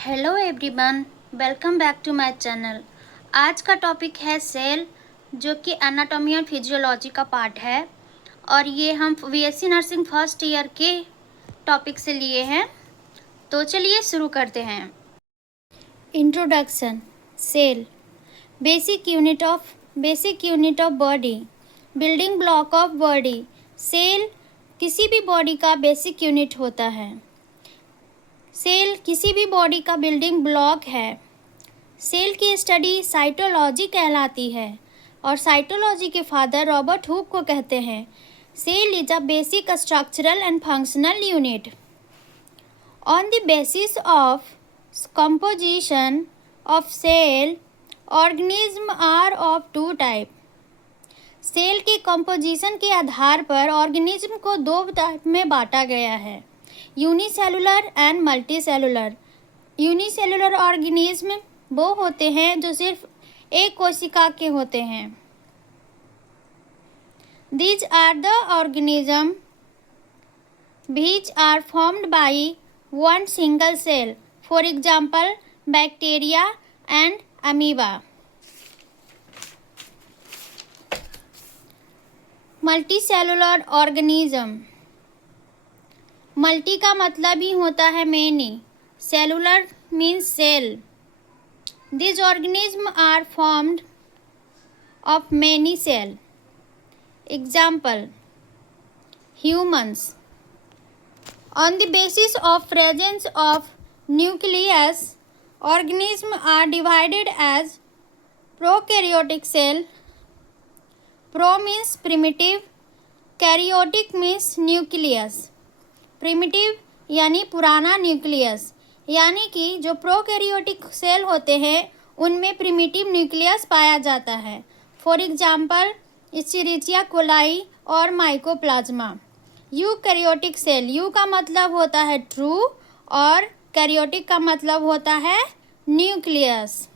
Hello everyone, welcome back to my channel. आज का topic है सेल, जो कि एनाटॉमी एंड फिजियोलॉजी का पार्ट है और ये हम बीएससी नर्सिंग फर्स्ट ईयर के टॉपिक से लिए हैं। तो चलिए शुरू करते हैं। Introduction. Cell basic unit of body, building block of body. Cell किसी भी बॉडी का बेसिक यूनिट होता है। सेल किसी भी बॉडी का बिल्डिंग ब्लॉक है। सेल की स्टडी साइटोलॉजी कहलाती है और साइटोलॉजी के फादर रॉबर्ट हुक को कहते हैं। Cell is a basic structural and functional unit. On the basis of composition of cell, organism are of two type. Cell के कंपोजिशन के आधार पर ऑर्गेनिज्म को दो टाइप में बांटा गया है, unicellular and multicellular. Unicellular organism वो होते हैं जो सिर्फ एक कोशिका के होते हैं। These are the organisms which are formed by one single cell, for example bacteria and amoeba. Multicellular organism, multi का मतलब ही होता है many, cellular means cell. This organism are formed of many cell. Example humans. On the basis of presence of nucleus, organism are divided as prokaryotic cell. Pro means primitive, karyotic means nucleus. Primitive यानी पुराना nucleus, यानी कि जो prokaryotic cell होते हैं उनमें primitive nucleus पाया जाता है। फॉर एग्जांपल एस्चेरिचिया कोलाई और माइकोप्लाज्मा। यूकैरियोटिक सेल, यू का मतलब होता है ट्रू और कैरियोटिक का मतलब होता है न्यूक्लियस,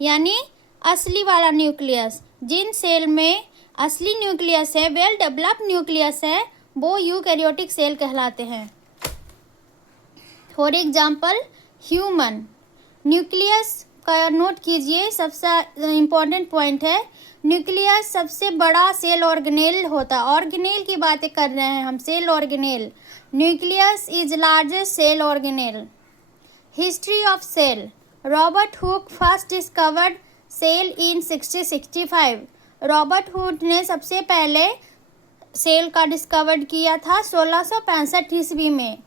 यानी असली वाला न्यूक्लियस। जिन सेल में असली न्यूक्लियस है, वेल डेवलप न्यूक्लियस है, वो यूकैरियोटिक सेल कहलाते हैं। For example human. न्यूक्लियस का नोट कीजिए, सबसे इम्पोर्टेंट पॉइंट है। न्यूक्लियस सबसे बड़ा सेल ऑर्गेनेल होता, ऑर्गेनेल की बातें कर रहे हैं हम, cell organelle. Nucleus is largest cell organelle. History of cell. Robert Hooke first discovered cell in 1665। Robert Hooke ने सबसे पहले सेल का डिस्कवर्ड किया था 1665 ईस्वी में।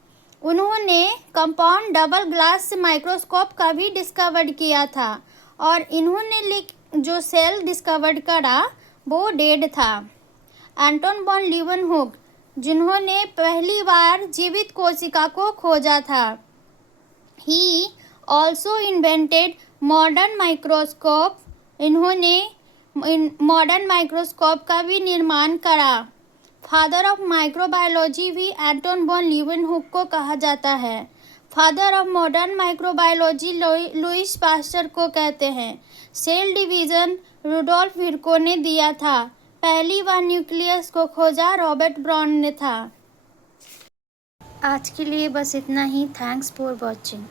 उन्होंने कंपाउंड डबल ग्लास माइक्रोस्कोप का भी डिस्कवर्ड किया था और इन्होंने जो सेल डिस्कवर्ड करा वो डेड था। एंटोन वॉन लीeuwenhoek, जिन्होंने पहली बार जीवित कोशिका को खोजा था। He also invented modern microscope. इन्होंने मॉडर्न माइक्रोस्कोप का भी निर्माण करा। फादर ऑफ माइक्रोबायोलॉजी भी एंटोन वॉन लीeuwenhoek को कहा जाता है। Father of modern microbiology Lewis pasture को कहते हैं। सेल डिवीज़न रुडोल्फ विर्को ने दिया था। पहली बार न्यूक्लियस को खोजा रॉबर्ट ब्राउन ने था। आज के लिए बस इतना ही। Thanks for watching.